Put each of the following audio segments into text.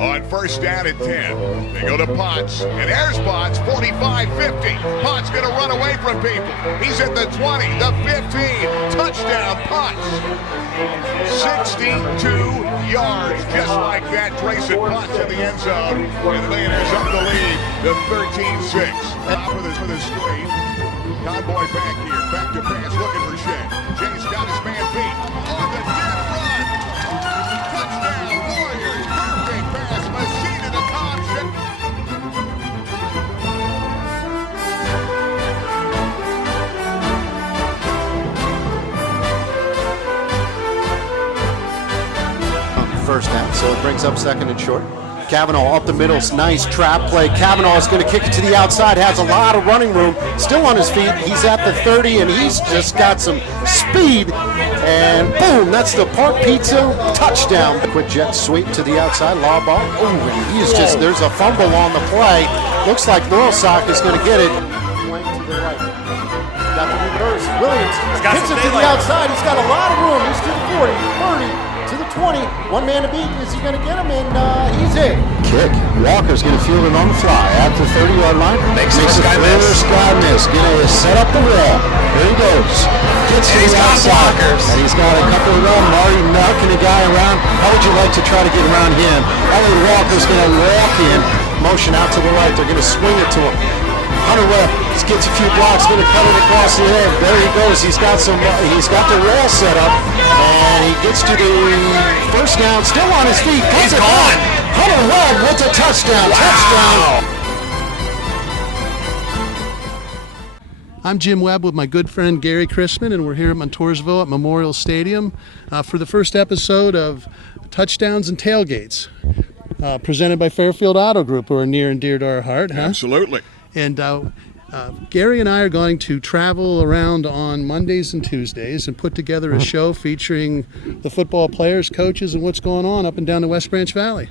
on first down and 10. They go to Potts, and there's Potts, 45-50. Potts going to run away from people. He's at the 20, the 15. Touchdown, Potts. 62 yards, just like that. Grayson Potts in the end zone, and the Millionaires up the lead to 13-6. Top of the screen. Convoy back here, back to pass, looking for Shea. Jay's got his man beat on the dead run. Touchdown, Warriors. Perfect pass, machine to the Thompson. First down, so it brings up second and short. Cavanaugh up the middle, nice trap play. Cavanaugh is going to kick it to the outside, has a lot of running room, still on his feet. He's at the 30, and he's just got some speed. And boom, that's the Park Pizza touchdown. Quick jet sweep to the outside, law ball. Oh, and he's just, there's a fumble on the play. Looks like Norlsock is going to get it. Flank to the right. Got the reverse. Williams hits it to the outside. He's got a lot of room. He's to the 40, 30. To the 20, one man to beat. Is he going to get him? And he's in. Kick. Walker's going to field it on the fly at the 30-yard line. Makes a sky miss. Going to set up the wall. There he goes. Gets to the outside. And he's got a couple of them. Marty knocking the guy around. How would you like to try to get around him? Elliot Walker's going to walk in. Motion out to the right. They're going to swing it to him. Hunter Webb gets a few blocks, going to cut it across the head. There he goes. He's got the wall set up, and he gets to the first down, still on his feet. He's gone. Hunter Webb with a touchdown. Wow. Touchdown. I'm Jim Webb with my good friend Gary Chrisman, and we're here at Montoursville at Memorial Stadium for the first episode of Touchdowns and Tailgates, presented by Fairfield Auto Group, who are near and dear to our heart. Huh? Absolutely. And Gary and I are going to travel around on Mondays and Tuesdays and put together a show featuring the football players, coaches, and what's going on up and down the West Branch Valley.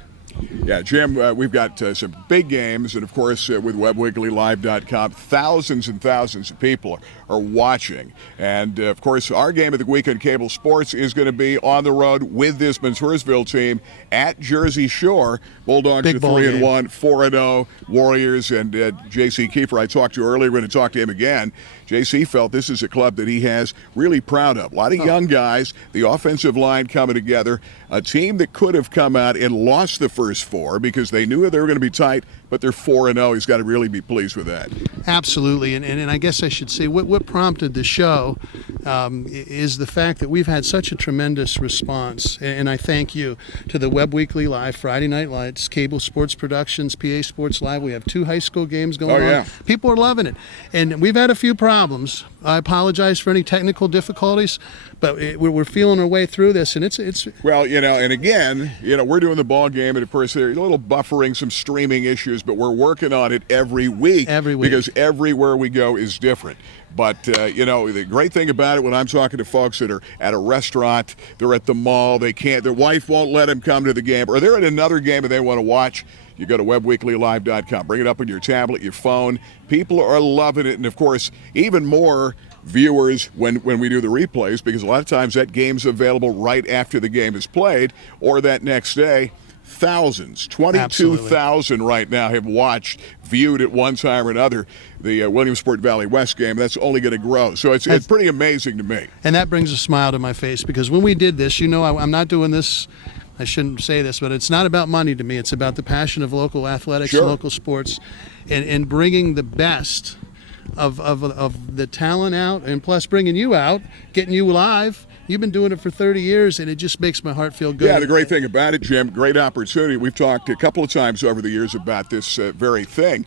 Yeah, Jim, we've got some big games, and of course with WebWeeklyLive.com, thousands and thousands of people are watching. And of course, our game of the week on cable sports is going to be on the road with this Montoursville team at Jersey Shore. Bulldogs are 3-1, 4-0. Warriors and JC Keefer, I talked to earlier. We're going to talk to him again. JC felt this is a club that he has really proud of. A lot of young guys, the offensive line coming together, a team that could have come out and lost the first four because they knew they were going to be tight, but they're 4-0. He's got to really be pleased with that. Absolutely, and I guess I should say what prompted the show is the fact that we've had such a tremendous response, and I thank you, to the Webb Weekly Live, Friday Night Lights, Cable Sports Productions, PA Sports Live. We have 2 high school games going on. People are loving it, and we've had a few problems. I apologize for any technical difficulties, but we're feeling our way through this, and it's well, and again, we're doing the ball game, and of course there's a little buffering, some streaming issues, but we're working on it every week because everywhere we go is different. But, the great thing about it, when I'm talking to folks that are at a restaurant, they're at the mall, their wife won't let them come to the game, or they're at another game and they want to watch, you go to WebWeeklyLive.com. Bring it up on your tablet, your phone. People are loving it. And, of course, even more viewers when we do the replays, because a lot of times that game's available right after the game is played or that next day. Thousands, 22,000 right now have watched, viewed at one time or another the Williamsport Valley West game. That's only going to grow. So it's pretty amazing to me. And that brings a smile to my face, because when we did this, I'm not doing this, I shouldn't say this, but it's not about money to me. It's about the passion of local athletics and local sports, and bringing the best of the talent out, and plus bringing you out, getting you live. You've been doing it for 30 years, and it just makes my heart feel good. Yeah, the great thing about it, Jim, great opportunity. We've talked a couple of times over the years about this very thing.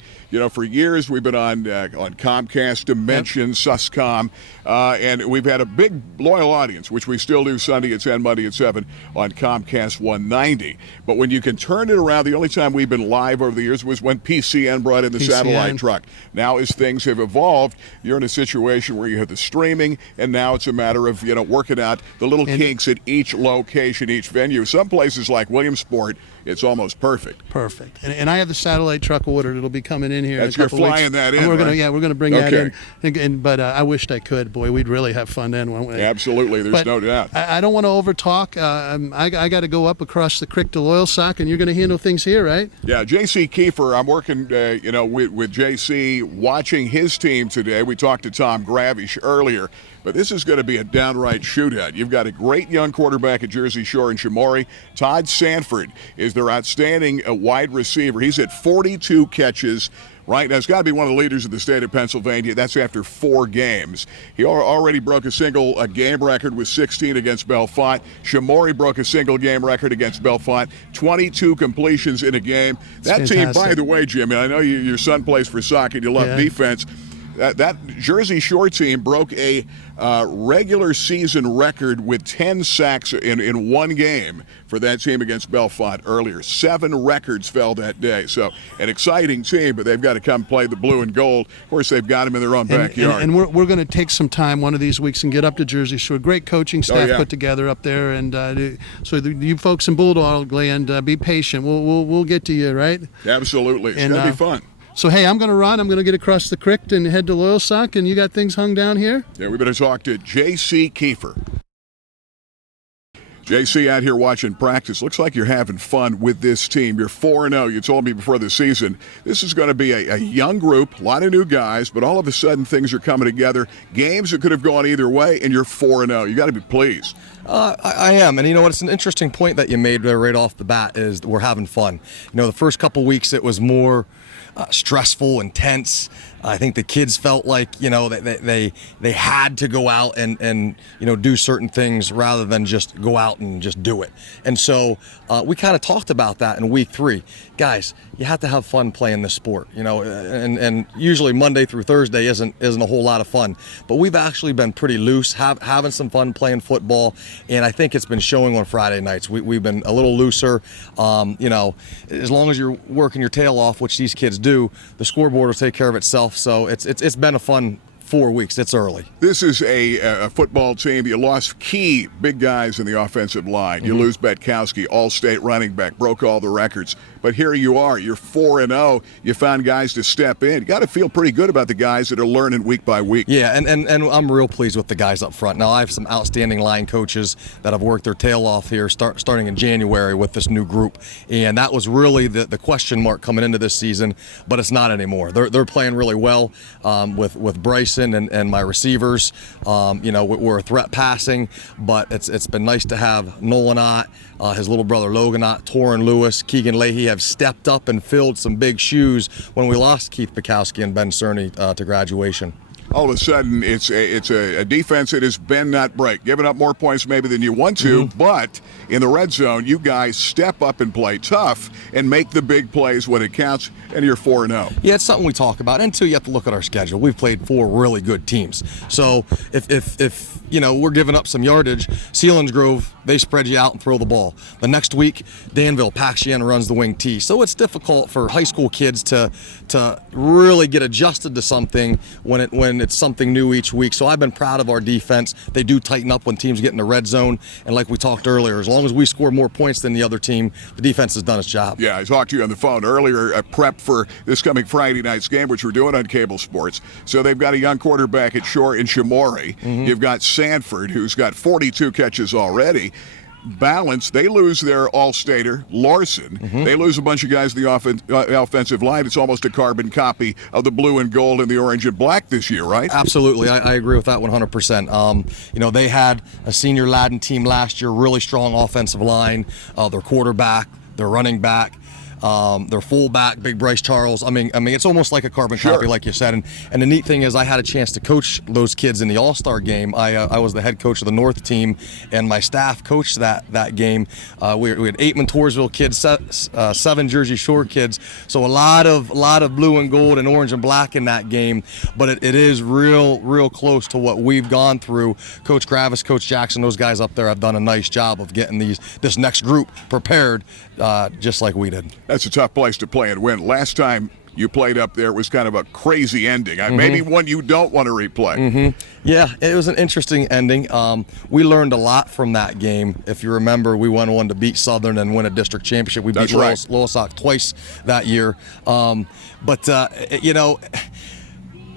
For years we've been on Comcast, Dimension, Suscom, and we've had a big, loyal audience, which we still do Sunday at 10, Monday at 7 on Comcast 190. But when you can turn it around, the only time we've been live over the years was when PCN brought in the satellite truck. Now, as things have evolved, you're in a situation where you have the streaming, and now it's a matter of, working out out the little kinks at each location, each venue. Some places like Williamsport, it's almost perfect. Perfect. And I have the satellite truck ordered. It'll be coming in here That's in a couple you're weeks. flying that in, and we're right? gonna bring that in. But I wished I could. Boy, we'd really have fun then. Wouldn't we? Absolutely, there's no doubt. I don't want to overtalk. I got to go up across the creek to Loyalsock, and you're going to handle things here, right? Yeah, JC Keefer, I'm working with JC, watching his team today. We talked to Tom Gravish earlier. But this is going to be a downright shootout. You've got a great young quarterback at Jersey Shore in Shamori. Todd Sanford is their outstanding wide receiver. He's at 42 catches. Right now, he's got to be one of the leaders of the state of Pennsylvania. That's after 4 games. He already broke a single game record with 16 against Bellefonte. Shamori broke a single game record against Bellefonte. 22 completions in a game. That team, by the way, Jimmy, I know your son plays for soccer and you love defense. That Jersey Shore team broke a regular season record with 10 sacks in one game for that team against Bellefonte earlier. 7 records fell that day. So an exciting team, but they've got to come play the blue and gold. Of course, they've got them in their own backyard. And we're going to take some time one of these weeks and get up to Jersey Shore. Great coaching staff put together up there. And so you folks in Bulldog Land, be patient. We'll get to you, right? Absolutely. It's going to be fun. So, hey, I'm going to run. I'm going to get across the creek and head to Loyalsock, and you got things hung down here? Yeah, we better talk to JC Keefer. JC out here watching practice. Looks like you're having fun with this team. You're 4-0. You told me before the season. This is going to be a young group, a lot of new guys, but all of a sudden things are coming together. Games that could have gone either way, and you're 4-0. You got to be pleased. I am, and you know what? It's an interesting point that you made there right off the bat is we're having fun. You know, the first couple weeks it was more stressful, intense. I think the kids felt like, you know, they had to go out and you know, do certain things rather than just go out and just do it. And so we kind of talked about that in week 3. Guys, you have to have fun playing this sport, you know, and usually Monday through Thursday isn't a whole lot of fun. But we've actually been pretty loose, having some fun playing football, and I think it's been showing on Friday nights. We've been a little looser. You know, as long as you're working your tail off, which these kids do, the scoreboard will take care of itself. So it's been a fun 4 weeks. It's early. This is a football team. You lost key big guys in the offensive line. You lose Betkowski, all-state running back, broke all the records. But here you are. You're 4-0. You found guys to step in. You got to feel pretty good about the guys that are learning week by week. Yeah, and I'm real pleased with the guys up front. Now, I have some outstanding line coaches that have worked their tail off here starting in January with this new group. And that was really the question mark coming into this season, but it's not anymore. They're playing really well with Bryson and my receivers. You know, we're a threat passing, but it's been nice to have Nolan Ott, his little brother Logan Ott, Torrin Lewis, Keegan Leahy have stepped up and filled some big shoes when we lost Keith Bukowski and Ben Cerny to graduation. All of a sudden, it's a defense that has been not break, giving up more points maybe than you want to, but in the red zone, you guys step up and play tough and make the big plays when it counts, and you're 4-0. Yeah, it's something we talk about. And two, you have to look at our schedule. We've played 4 really good teams. So if you know, we're giving up some yardage, Selinsgrove, they spread you out and throw the ball. The next week, Danville packs you in and runs the wing T. So it's difficult for high school kids to really get adjusted to something when it's something new each week. So I've been proud of our defense. They do tighten up when teams get in the red zone. And like we talked earlier, as long as we score more points than the other team, the defense has done its job. Yeah, I talked to you on the phone earlier, prep for this coming Friday night's game, which we're doing on cable sports. So they've got a young quarterback at Shore in Shamori. You've got Sanford, who's got 42 catches already. Balance, they lose their all-stater, Larson. They lose a bunch of guys in the offensive line. It's almost a carbon copy of the blue and gold and the orange and black this year, right? Absolutely. I agree with that 100%. You know, they had a senior Ladin team last year, really strong offensive line, their quarterback, their running back, their fullback, Big Bryce Charles. I mean, it's almost like a carbon copy, like you said. And the neat thing is, I had a chance to coach those kids in the All-Star game. I was the head coach of the North team, and my staff coached that game. We had 8 Montoursville kids, 7 Jersey Shore kids. So a lot of blue and gold and orange and black in that game. But it is real close to what we've gone through. Coach Gravis, Coach Jackson, those guys up there have done a nice job of getting this next group prepared, just like we did. That's a tough place to play and win. Last time you played up there. It was kind of a crazy ending. Maybe one you don't want to replay. Yeah, it was an interesting ending. We learned a lot from that game. If you remember, we went on to beat Southern and win a district championship. We beat Loyalsock twice that year.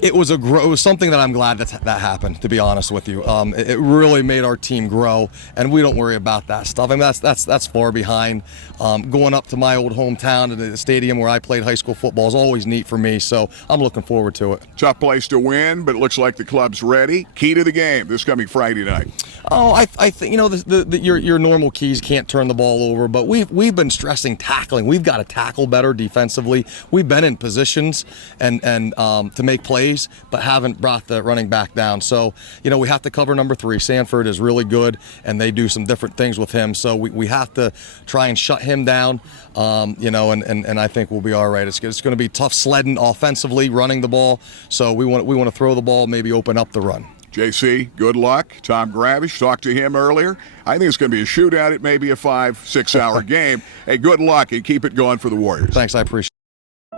It was something that I'm glad that happened, to be honest with you. It really made our team grow, and we don't worry about that stuff. I mean, that's far behind. Going up to my old hometown to the stadium where I played high school football is always neat for me, so I'm looking forward to it. Tough place to win, but it looks like the club's ready. Key to the game this coming Friday night. Oh, I think your normal keys can't turn the ball over, but we've been stressing tackling. We've got to tackle better defensively. We've been in positions and to make plays, but haven't brought the running back down. So, we have to cover number 3. Sanford is really good, and they do some different things with him. So we have to try and shut him down, and I think we'll be all right. It's going to be tough sledding offensively, running the ball. So we want to throw the ball, maybe open up the run. JC, good luck. Tom Gravish, talked to him earlier. I think it's going to be a shootout. It may be a 5-6 hour game. Hey, good luck, and keep it going for the Warriors. Thanks, I appreciate it.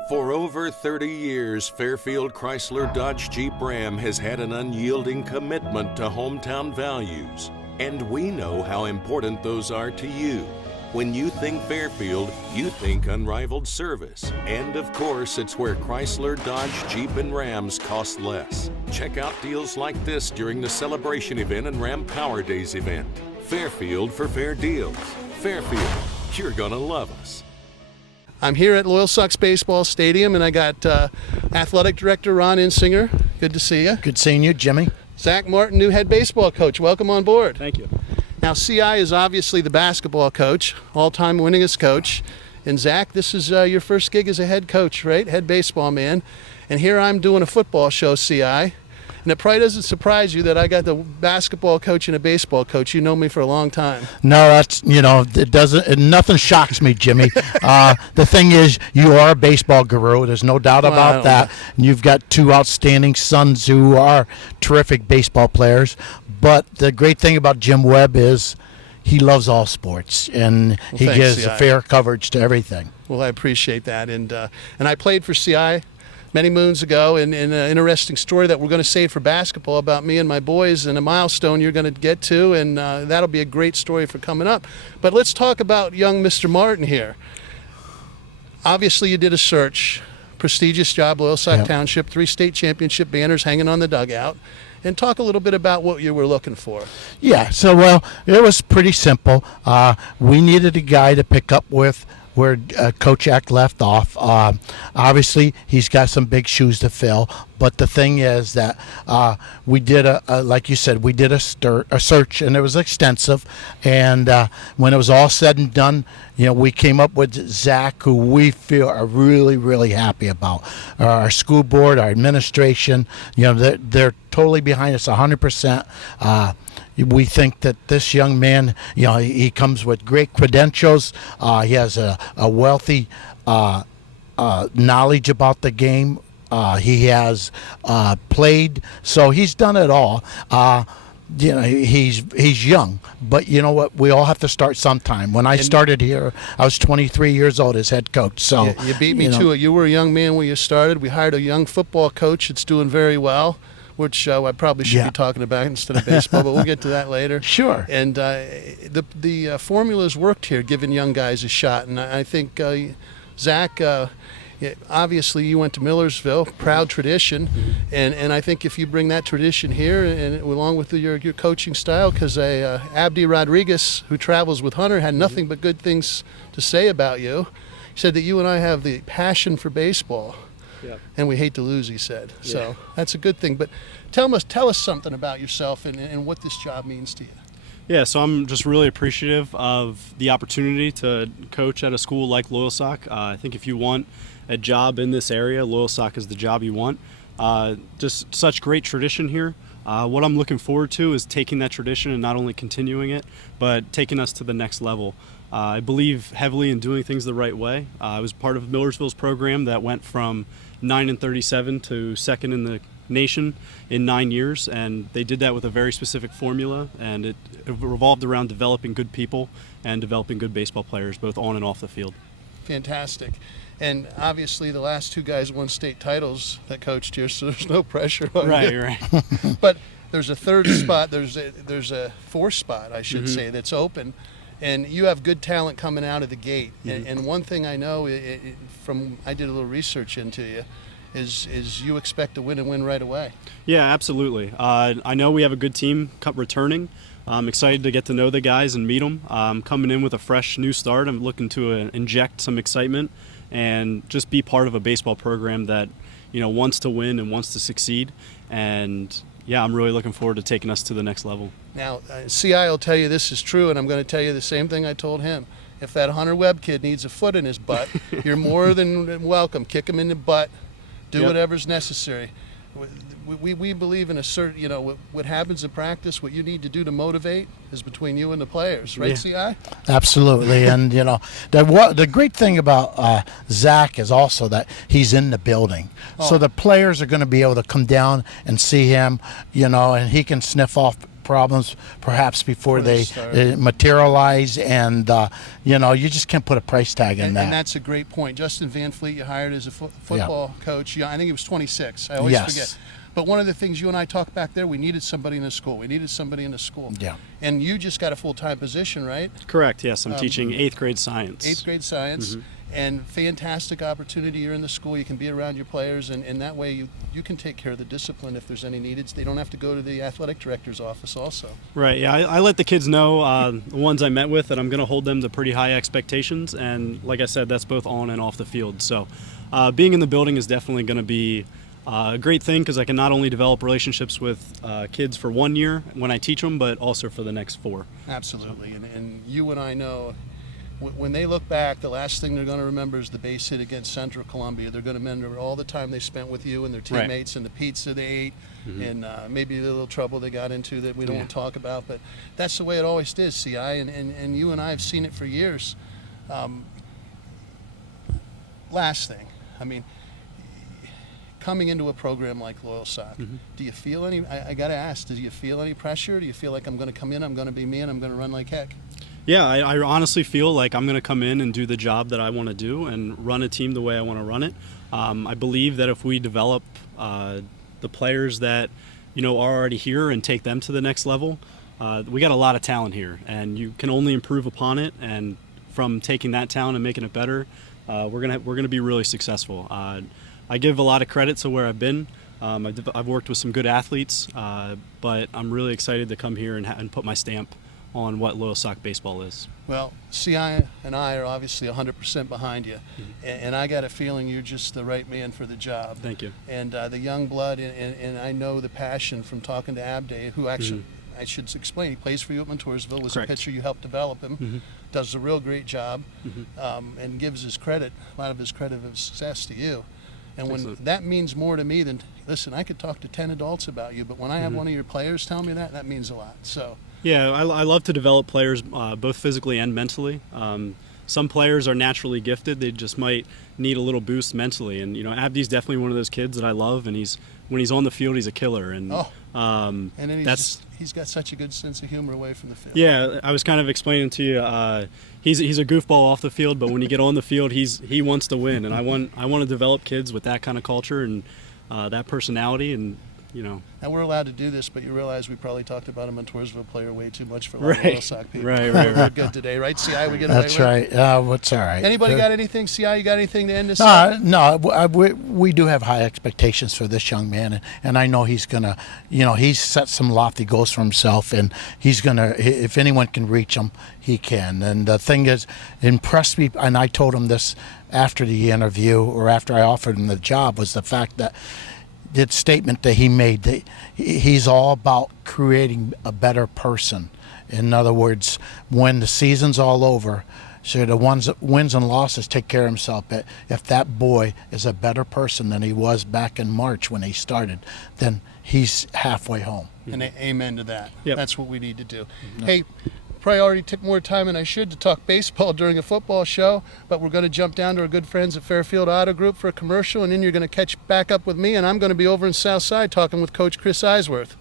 For over 30 years, Fairfield Chrysler Dodge Jeep Ram has had an unyielding commitment to hometown values. And we know how important those are to you. When you think Fairfield, you think unrivaled service. And of course, it's where Chrysler, Dodge, Jeep, and Rams cost less. Check out deals like this during the celebration event and Ram Power Days event. Fairfield for fair deals. Fairfield, you're gonna love us. I'm here at Loyalsock Baseball Stadium, and I got Athletic Director Ron Insinger. Good to see you. Good seeing you, Jimmy. Zach Martin, new head baseball coach. Welcome on board. Thank you. Now, CI is obviously the basketball coach, all-time winningest coach. And Zach, this is your first gig as a head coach, right? Head baseball man. And here I'm doing a football show, CI. And it probably doesn't surprise you that I got the basketball coach and a baseball coach. You know me for a long time. No, that's, it doesn't, nothing shocks me, Jimmy. The thing is, you are a baseball guru. There's no doubt about that. And you've got 2 outstanding sons who are terrific baseball players. But the great thing about Jim Webb is he loves all sports, and he gives a fair coverage to everything. Well, I appreciate that. And I played for CI many moons ago, and an interesting story that we're going to save for basketball about me and my boys, and a milestone you're going to get to, and that'll be a great story for coming up. But let's talk about young Mr. Martin here. Obviously, you did a search, prestigious job, Loyalsock Township, 3 state championship banners hanging on the dugout. And talk a little bit about what you were looking for. Yeah, so, it was pretty simple. We needed a guy to pick up with where Coach Eck left off. Obviously, he's got some big shoes to fill, but the thing is that we did like you said, we did a search, and it was extensive. And when it was all said and done, we came up with Zach, who we feel are really, really happy about. Our school board, our administration, they're totally behind us 100%. We think that this young man, he comes with great credentials. He has a wealthy knowledge about the game. He has played, so he's done it all. He's young, but you know what? We all have to start sometime. When I started here, I was 23 years old as head coach. So you beat me to it. You were a young man when you started. We hired a young football coach that's doing very well, which I probably should be talking about instead of baseball, but we'll get to that later. Sure. And the formula's worked here, giving young guys a shot. And I think, Zach, obviously you went to Millersville, proud tradition. And I think if you bring that tradition here, and along with your coaching style, because Abdi Rodriguez, who travels with Hunter, had nothing but good things to say about you. He said that you and I have the passion for baseball. Yep. And we hate to lose, he said. Yeah. So that's a good thing. But tell us something about yourself and what this job means to you. Yeah, so I'm just really appreciative of the opportunity to coach at a school like Loyalsock. I think if you want a job in this area, Loyalsock is the job you want. Just such great tradition here. What I'm looking forward to is taking that tradition and not only continuing it, but taking us to the next level. I believe heavily in doing things the right way. I was part of Millersville's program that went from 9-37 to second in the nation in 9 years, and they did that with a very specific formula, and it revolved around developing good people and developing good baseball players, both on and off the field. Fantastic. And obviously, the last two guys won state titles that coached here, so there's no pressure on you. Right. But there's a third spot. There's a fourth spot, I should say, that's open. And you have good talent coming out of the gate. And one thing I know I did a little research into you, is you expect to win and win right away. Yeah, absolutely. I know we have a good team returning. I'm excited to get to know the guys and meet them. I'm coming in with a fresh new start. I'm looking to inject some excitement and just be part of a baseball program that, wants to win and wants to succeed. And yeah, I'm really looking forward to taking us to the next level. Now, CI will tell you this is true, and I'm going to tell you the same thing I told him. If that Hunter Webb kid needs a foot in his butt, you're more than welcome. Kick him in the butt. Do whatever's necessary. We believe in a certain, what happens in practice, what you need to do to motivate is between you and the players, right, CI? Absolutely. And, the great thing about Zach is also that he's in the building. So the players are going to be able to come down and see him, and he can sniff off problems perhaps before they materialize, and you just can't put a price tag on that. And that's a great point. Justin Van Fleet, you hired as a football coach. I think he was 26. I always forget. But one of the things you and I talked back there, we needed somebody in the school. Yeah. And you just got a full-time position, right? Correct, yes. I'm teaching 8th grade science. 8th grade science. And fantastic opportunity. You're in the school. You can be around your players, and that way you can take care of the discipline if there's any needed. They don't have to go to the athletic director's office also. Right, yeah. I let the kids know, the ones I met with, that I'm going to hold them to pretty high expectations. And like I said, that's both on and off the field. So being in the building is definitely going to be a great thing, because I can not only develop relationships with kids for 1 year when I teach them, but also for the next 4. Absolutely. And you and I know, when they look back, the last thing they're going to remember is the base hit against Central Columbia. They're going to remember all the time they spent with you and their teammates, and the pizza they ate, and maybe the little trouble they got into that we don't want to talk about. But that's the way it always is, CI, and you and I have seen it for years. Last thing, coming into a program like Loyal Sock, do you feel any, I got to ask, do you feel any pressure? Do you feel like I'm going to come in, I'm going to be me, and I'm going to run like heck? Yeah, I honestly feel like I'm going to come in and do the job that I want to do and run a team the way I want to run it. I believe that if we develop the players that are already here and take them to the next level, we got a lot of talent here, and you can only improve upon it. And from taking that talent and making it better, we're gonna be really successful. I give a lot of credit to where I've been. I've worked with some good athletes, but I'm really excited to come here and put my stamp on what Loyal Sock baseball is. Well, CI and I are obviously 100% behind you, and I got a feeling you're just the right man for the job. Thank you. And the young blood, and I know the passion from talking to Abday, who actually, I should explain, he plays for you at Montoursville, was a pitcher, you helped develop him, does a real great job, and gives his credit, a lot of his credit of success to you. And when that means more to me than, listen, I could talk to 10 adults about you, but when I have one of your players tell me that means a lot. So. Yeah, I love to develop players both physically and mentally. Some players are naturally gifted; they just might need a little boost mentally. And Abdi's definitely one of those kids that I love, and when he's on the field, he's a killer. And and then he's got such a good sense of humor away from the field. Yeah, I was kind of explaining to you, he's a goofball off the field, but when you get on the field, he wants to win, and I want to develop kids with that kind of culture and that personality, and. And we're allowed to do this, but you realize we probably talked about a Montoursville player way too much for a lot of Loyal Sock people. Right. We're good today, right, CI? We get away That's right. It's all right. Anybody got anything, CI? You got anything to end this? No. We do have high expectations for this young man, and I know he's gonna. He's set some lofty goals for himself, and he's gonna. If anyone can reach him, he can. And the thing is, impressed me, and I told him this after the interview, or after I offered him the job, was the fact that. The statement that he made, that he's all about creating a better person. In other words, when the season's all over, so the wins and losses take care of himself. But if that boy is a better person than he was back in March when he started, then he's halfway home. And amen to that. Yep. That's what we need to do. Hey, probably already took more time than I should to talk baseball during a football show, but we're going to jump down to our good friends at Fairfield Auto Group for a commercial, and then you're going to catch back up with me, and I'm going to be over in Southside talking with Coach Chris Eworth.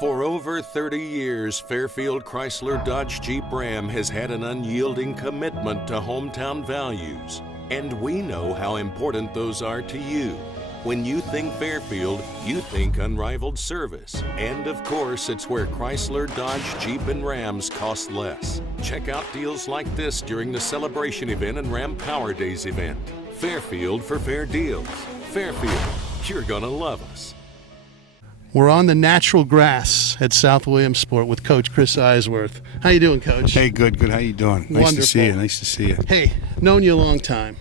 For over 30 years, Fairfield Chrysler Dodge Jeep Ram has had an unyielding commitment to hometown values. And we know how important those are to you. When you think Fairfield, you think unrivaled service. And of course, it's where Chrysler, Dodge, Jeep, and Rams cost less. Check out deals like this during the celebration event and Ram Power Days event. Fairfield for fair deals. Fairfield, you're gonna love us. We're on the natural grass at South Williamsport with Coach Chris Eworth. How you doing, Coach? Hey, good. How you doing? Nice Wonderful. to see you. Nice to see you. Hey, known you a long time.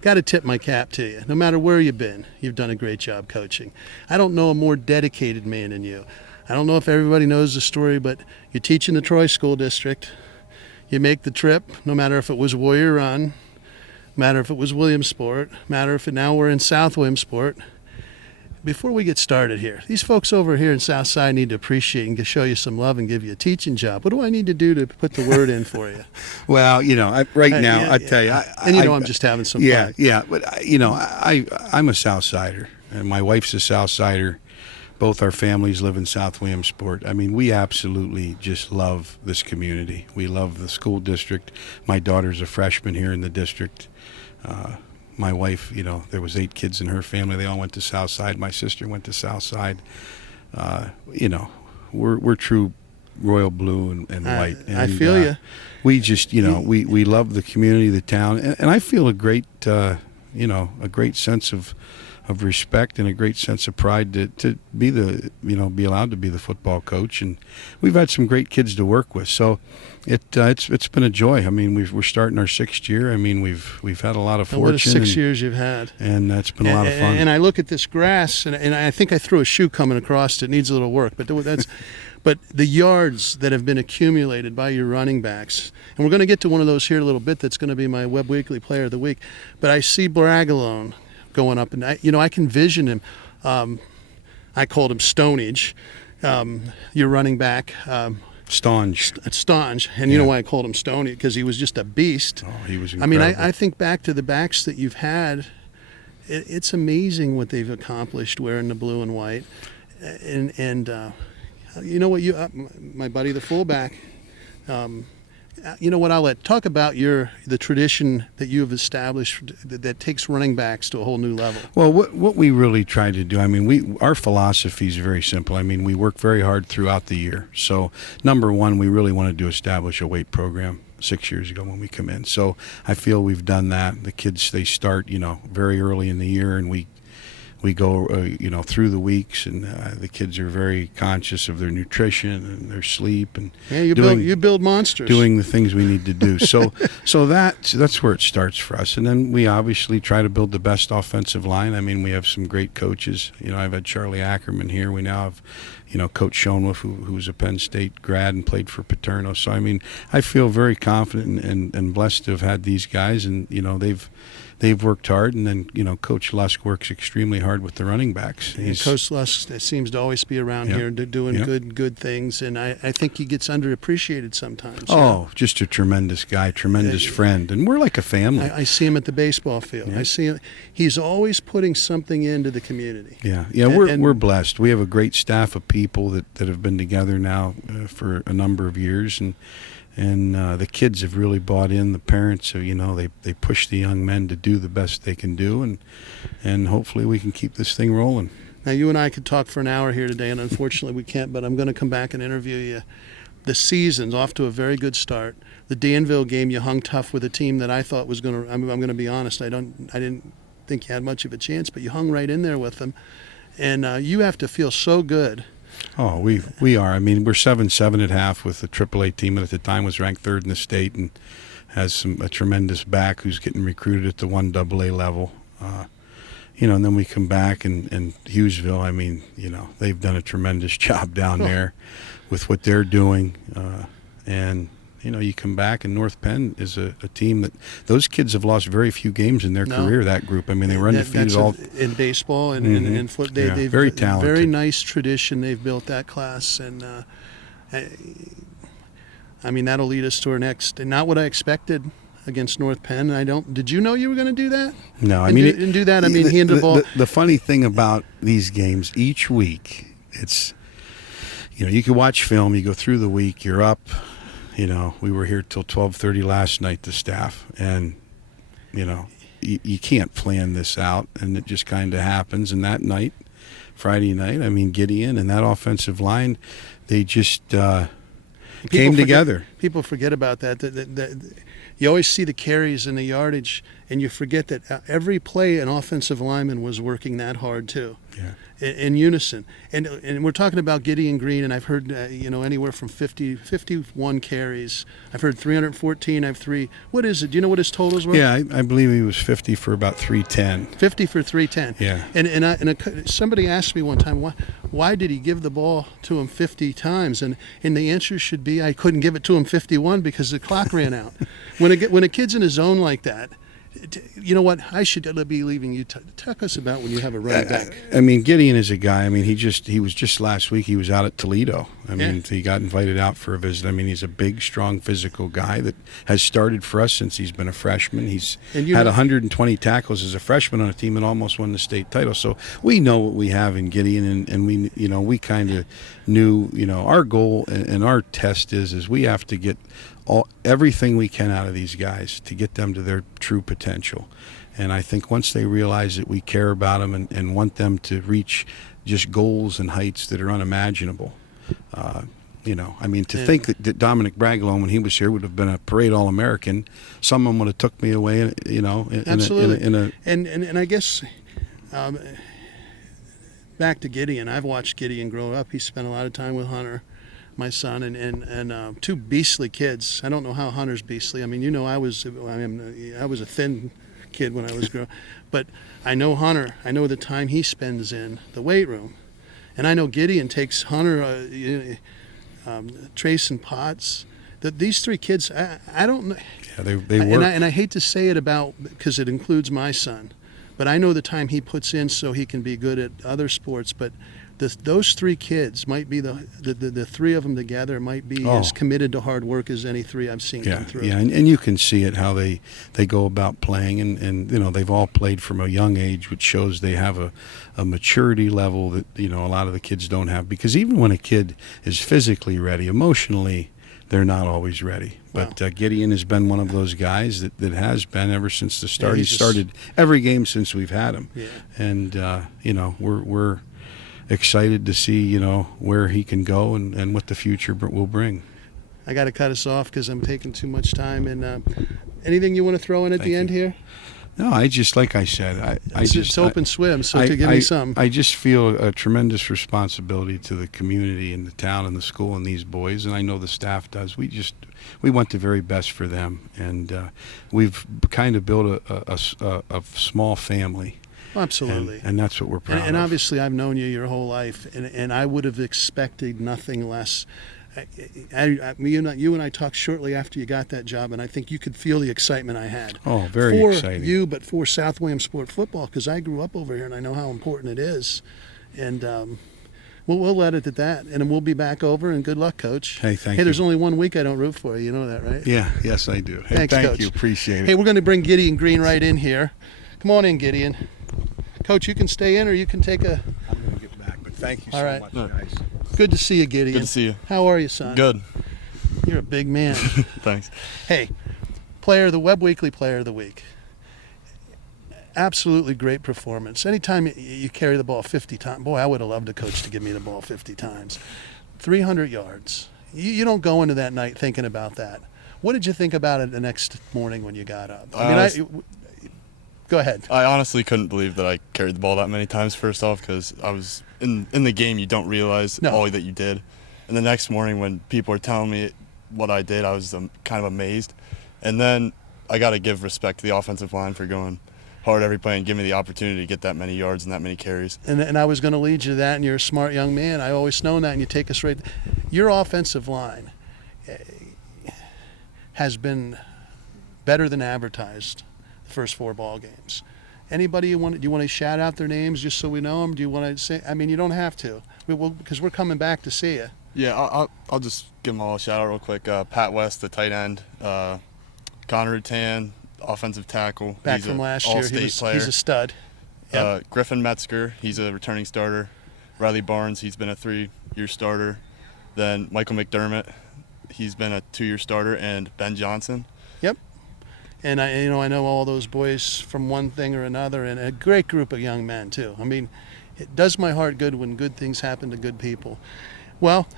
Got to tip my cap to you. No matter where you've been, you've done a great job coaching. I don't know a more dedicated man than you. I don't know if everybody knows the story, but you teach in the Troy School District. You make the trip, no matter if it was Warrior Run, matter if it was Williamsport, matter if now we're in South Williamsport. Before we get started here, these folks over here in Southside need to appreciate and show you some love and give you a teaching job. What do I need to do to put the word in for you? Well, I tell you, I'm just having some fun. Yeah, but I'm a Southsider, and my wife's a Southsider. Both our families live in South Williamsport. I mean, we absolutely just love this community. We love the school district. My daughter's a freshman here in the district. My wife, there was 8 kids in her family. They all went to Southside. My sister went to Southside. We're true royal blue and white. And, I feel you. We just, we love the community, the town, and I feel a great, a great sense of respect and a great sense of pride to be be allowed to be the football coach. And we've had some great kids to work with. So it's been a joy. I mean, we're starting our 6th year. I mean, we've had a lot of fortune. What 6 years you've had. And it's been a lot of fun. And I look at this grass, and I think I threw a shoe coming across it. It needs a little work, but that's. But the yards that have been accumulated by your running backs, and we're going to get to one of those here in a little bit. That's going to be my Webb Weekly Player of the Week. But I see Bragalone going up, and I can vision him. I called him Stonage, your running back. Staunch, and you know why I called him Stoney? Because he was just a beast. Oh, he was incredible. I mean, I think back to the backs that you've had. It's amazing what they've accomplished wearing the blue and white, and you know what, my buddy, the fullback. You know what? I'll talk about the tradition that you have established that takes running backs to a whole new level. Well, what we really try to do, I mean, our philosophy is very simple. I mean, we work very hard throughout the year. So, number one, we really wanted to establish a weight program 6 years ago when we come in. So, I feel we've done that. The kids, they start, very early in the year, and we go, through the weeks, and the kids are very conscious of their nutrition and their sleep, and you build monsters, doing the things we need to do. So that's where it starts for us. And then we obviously try to build the best offensive line. I mean, we have some great coaches. I've had Charlie Ackerman here. We now have, Coach Schoenwolf, who's a Penn State grad and played for Paterno. So I mean, I feel very confident and blessed to have had these guys, and they've worked hard, and then Coach Lusk works extremely hard with the running backs. Coach Lusk seems to always be around here doing good things, and I think he gets underappreciated sometimes. Oh, just a tremendous guy, tremendous friend, and we're like a family. I see him at the baseball field. Yeah. I see him. He's always putting something into the community. Yeah. We're blessed. We have a great staff of people that have been together now for a number of years, and the kids have really bought in. The parents, they push the young men to do the best they can do, and hopefully we can keep this thing rolling. Now, you and I could talk for an hour here today, and unfortunately we can't, but I'm going to come back and interview you. The season's off to a very good start. The Danville game, you hung tough with a team that I thought was going to, I'm going to be honest, I didn't think you had much of a chance, but you hung right in there with them. And you have to feel so good. Oh, we are. I mean, we're 7-7 at half with the AAA team that at the time was ranked 3rd in the state and has a tremendous back who's getting recruited at the 1AA level. And then we come back and Hughesville, I mean, they've done a tremendous job down there with what they're doing. And you come back, and North Penn is a team that those kids have lost very few games in their career, that group. I mean, they were undefeated in baseball and in foot. They've very talented. Very nice tradition. They've built that class, and I mean, that'll lead us to our next. And not what I expected against North Penn. Did you know you were going to do that? No, I mean, didn't do that. I mean, hand the ball. The funny thing about these games, each week, it's you can watch film. You go through the week. You're up. We were here till 12:30 last night, the staff, and you can't plan this out, and it just kind of happens. And that night, Friday night, I mean, Gideon and that offensive line, they just came together. People forget about that. You always see the carries and the yardage, and you forget that every play an offensive lineman was working that hard too. Yeah. In unison, and we're talking about Gideon Green, and I've heard anywhere from 51 carries. I've heard 314. I've 3. What is it? Do you know what his totals were? Yeah, I believe he was 50 for about 310. 50 for 310. Yeah. And somebody asked me one time why did he give the ball to him 50 times, and the answer should be I couldn't give it to him 51 because the clock ran out. When a kid's in a zone like that. You know what? I should be leaving you. Talk us about when you have a running back. I mean, Gideon is a guy. I mean, he was just last week. He was out at Toledo. I mean, he got invited out for a visit. I mean, he's a big, strong, physical guy that has started for us since he's been a freshman. He's had 120 tackles as a freshman on a team and almost won the state title. So we know what we have in Gideon, and we kind of knew. Our goal and our test is we have to get everything we can out of these guys to get them to their true potential. And I think once they realize that we care about them and want them to reach just goals and heights that are unimaginable, to think that Dominic Bragelone, when he was here, would have been a parade All-American, someone would have took me away, Absolutely. And I guess back to Gideon, I've watched Gideon grow up. He spent a lot of time with Hunter, my son, and two beastly kids. I don't know how Hunter's beastly. I mean, I was a thin kid when I was growing, but I know Hunter. I know the time he spends in the weight room, and I know Gideon takes Hunter, Trace and Potts. These three kids, I don't know. Yeah, they work. And I hate to say it because it includes my son, but I know the time he puts in so he can be good at other sports, but. Those three kids might be the three of them together might be as committed to hard work as any three I've seen come through. Yeah, and you can see it how they go about playing, and they've all played from a young age, which shows they have a maturity level that a lot of the kids don't have. Because even when a kid is physically ready, emotionally they're not always ready. But Gideon has been one of those guys that has been ever since the start. He started every game since we've had him, and we're excited to see where he can go and what the future will bring. I got to cut us off because I'm taking too much time. And anything you want to throw in at the end here? No, I just, like I said, it's open swim. So give me some. I just feel a tremendous responsibility to the community and the town and the school and these boys, and I know the staff does. We want the very best for them, and we've kind of built a small family. Absolutely. And that's what we're proud of. And obviously I've known you your whole life, and I would have expected nothing less. You and I talked shortly after you got that job, and I think you could feel the excitement I had. Oh, very exciting. For you, but for South Williamsport football, because I grew up over here, and I know how important it is. And we'll let it at that, and we'll be back over, and good luck, Coach. Hey, thank you. Hey, there's only 1 week I don't root for you. You know that, right? Yeah, yes, I do. Hey, Thanks, thank Coach. you. Appreciate it. Hey, we're going to bring Gideon Green right in here. Come on in, Gideon. Coach, you can stay in, or you can take a... I'm going to get back, but thank you so much, guys. Good to see you, Gideon. Good to see you. How are you, son? Good. You're a big man. Thanks. Hey, the Webb Weekly Player of the Week. Absolutely great performance. Anytime you carry the ball 50 times, boy, I would have loved a coach to give me the ball 50 times. 300 yards. You don't go into that night thinking about that. What did you think about it the next morning when you got up? Go ahead. I honestly couldn't believe that I carried the ball that many times, first off, because I was in the game. You don't realize all that you did. And the next morning when people were telling me what I did, I was kind of amazed. And then I got to give respect to the offensive line for going hard every play and giving me the opportunity to get that many yards and that many carries. And I was going to lead you to that, and you're a smart young man. I always known that, and you take us right. Your offensive line has been better than advertised the first 4 ball games. Anybody do you want to shout out their names just so we know them? Do you want to say? I mean, you don't have to, because we're coming back to see you. Yeah, I'll just give them all a shout out real quick. Pat West, the tight end. Connor Rutan, offensive tackle. Back from last year, he's a stud. Yep. Griffin Metzger, he's a returning starter. Riley Barnes, he's been a 3-year starter. Then Michael McDermott, he's been a 2-year starter, and Ben Johnson. Yep. And I know all those boys from one thing or another, and a great group of young men too. I mean, it does my heart good when good things happen to good people. Well,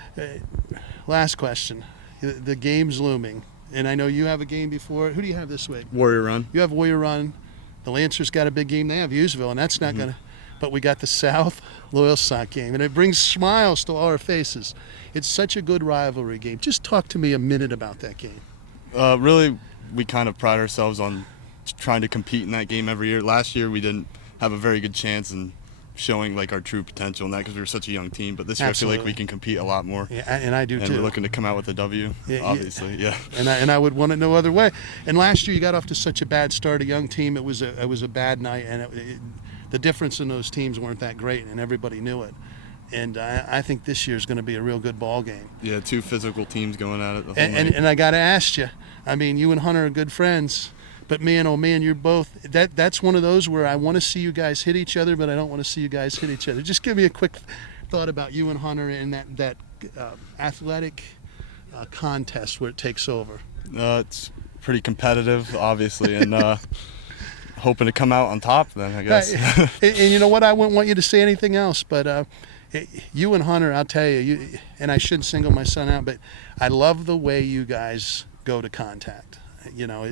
last question. The game's looming, and I know you have a game before. Who do you have this week? Warrior Run. You have Warrior Run. The Lancers got a big game. They have Usville, and that's not going to. But we got the South Loyalsock game, and it brings smiles to all our faces. It's such a good rivalry game. Just talk to me a minute about that game. Really, we kind of pride ourselves on trying to compete in that game every year. Last year, we didn't have a very good chance in showing like our true potential in that because we were such a young team. But this year, Absolutely. I feel like we can compete a lot more. Yeah, and I do and too. We're looking to come out with a W, obviously. Yeah. And I would want it no other way. And last year, you got off to such a bad start, a young team. It was a bad night, and the difference in those teams weren't that great, and everybody knew it. And I think this year is going to be a real good ball game. Yeah, two physical teams going at it. And I got to ask you, I mean, you and Hunter are good friends, but man, oh man, you're both. That's one of those where I want to see you guys hit each other, but I don't want to see you guys hit each other. Just give me a quick thought about you and Hunter and that athletic contest where it takes over. It's pretty competitive, obviously, and hoping to come out on top then, I guess. And you know what? I wouldn't want you to say anything else, but you and Hunter, I'll tell you, and I shouldn't single my son out, but I love the way you guys go to contact. You know,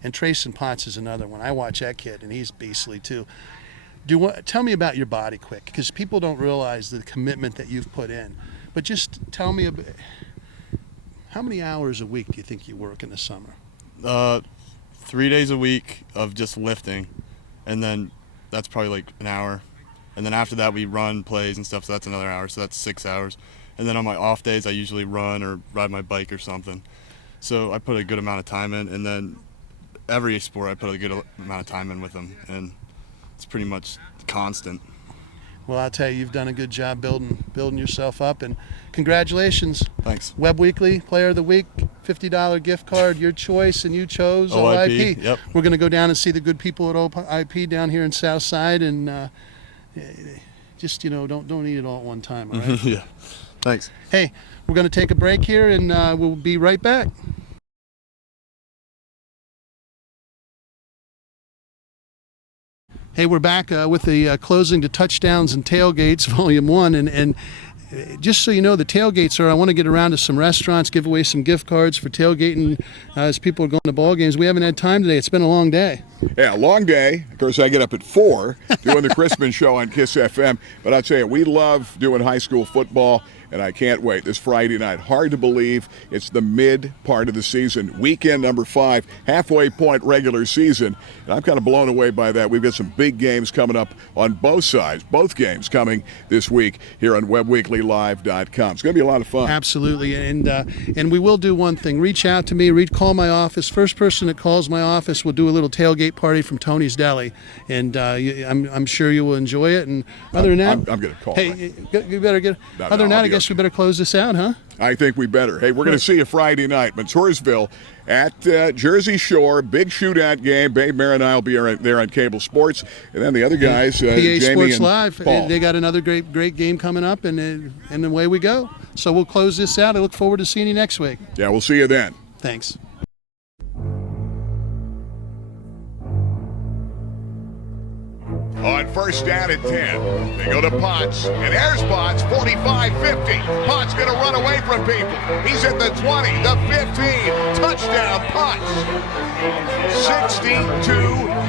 and Trayson Potts is another one. I watch that kid, and he's beastly too. Tell me about your body quick, because people don't realize the commitment that you've put in. But just tell me about how many hours a week do you think you work in the summer? 3 days a week of just lifting, and then that's probably like an hour. And then after that, we run plays and stuff, so that's another hour, so that's 6 hours. And then on my off days, I usually run or ride my bike or something. So I put a good amount of time in, and then every sport I put a good amount of time in with them, and it's pretty much constant. Well, I'll tell you, you've done a good job building yourself up, and congratulations. Thanks. Webb Weekly Player of the Week, $50 gift card, your choice, and you chose OIP. OIP. Yep. We're going to go down and see the good people at OIP down here in Southside, and just, don't eat it all at one time, all right? Yeah. Thanks. Hey, we're going to take a break here, and we'll be right back. Hey, we're back with the closing to Touchdowns and Tailgates, Volume 1. And just so you know, the tailgates I want to get around to some restaurants, give away some gift cards for tailgating as people are going to ball games. We haven't had time today. It's been a long day. Yeah, long day. Of course, I get up at 4 doing the Christmas show on KISS FM. But I'll tell you, we love doing high school football, and I can't wait. This Friday night, hard to believe it's the mid part of the season. Weekend number 5, halfway point regular season. And I'm kind of blown away by that. We've got some big games coming up on both sides. Both games coming this week here on WebWeeklyLive.com. It's going to be a lot of fun. Absolutely. And we will do one thing. Reach out to me. Call my office. First person that calls my office will do a little tailgate party from Tony's Deli. And I'm sure you will enjoy it. And other than that, I'm going to call. Hey, you better get. Other than that, I guess we better close this out, huh? I think we better. Hey, we're going to see you Friday night, Montoursville at Jersey Shore. Big shootout game. Babe Marin will be there on Cable Sports. And then the other guys, PA Jamie Sports and Live. Paul. They got another great game coming up, and away we go. So we'll close this out. I look forward to seeing you next week. Yeah, we'll see you then. Thanks. On first down at 10, they go to Potts, and there's Potts, 45-50. Potts going to run away from people. He's at the 20, the 15. Touchdown, Potts. 62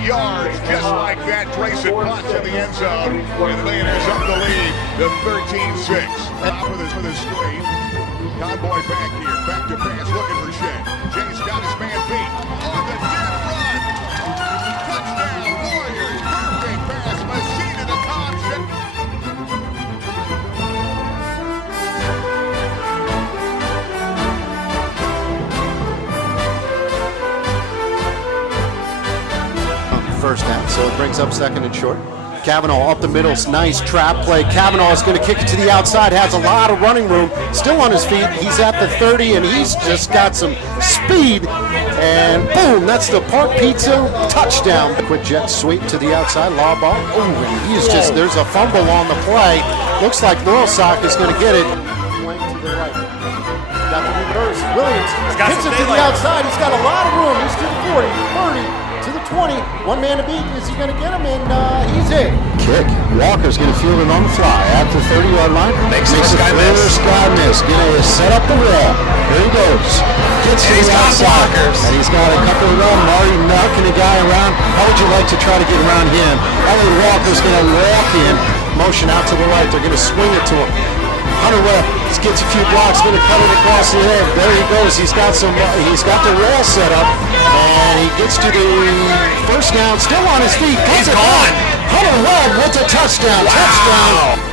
yards, just like that. Grayson Potts in the end zone, and the Millionaires up the lead to 13-6. Top of the screen. Convoy back here, back to pass, looking for Shea. Jay's got his man beat. On the dead run. Touchdown, Warriors. Perfect pass, Machine to the concept. First down, so it brings up second and short. Cavanaugh up the middle, nice trap play. Cavanaugh is going to kick it to the outside, has a lot of running room, still on his feet. He's at the 30, and he's just got some speed. And boom, that's the Park Pizza touchdown. Quick jet sweep to the outside, law ball. Oh, and he's just, there's a fumble on the play. Looks like Loyalsock is going to get it. Flank to the right. Got the reverse. Williams kicks it to the outside. He's got a lot of room. He's to the 40, 30, to the 20. One man to beat. Is he going to get him? And he's in. Kick. Walker's going to field it on the fly at the 30-yard line. Makes a clear sky miss. Going to set up the wall. Here he goes. Gets to the outside. And he's got a couple of them. Marty knocking the guy around. How would you like to try to get around him? Elliot Walker's going to walk in. Motion out to the right. They're going to swing it to him. Hunter Webb gets a few blocks, going to cut it across the head. There he goes. He's got the wall set up, and he gets to the first down, still on his feet. He's gone. Hunter Webb with a touchdown. Wow. Touchdown.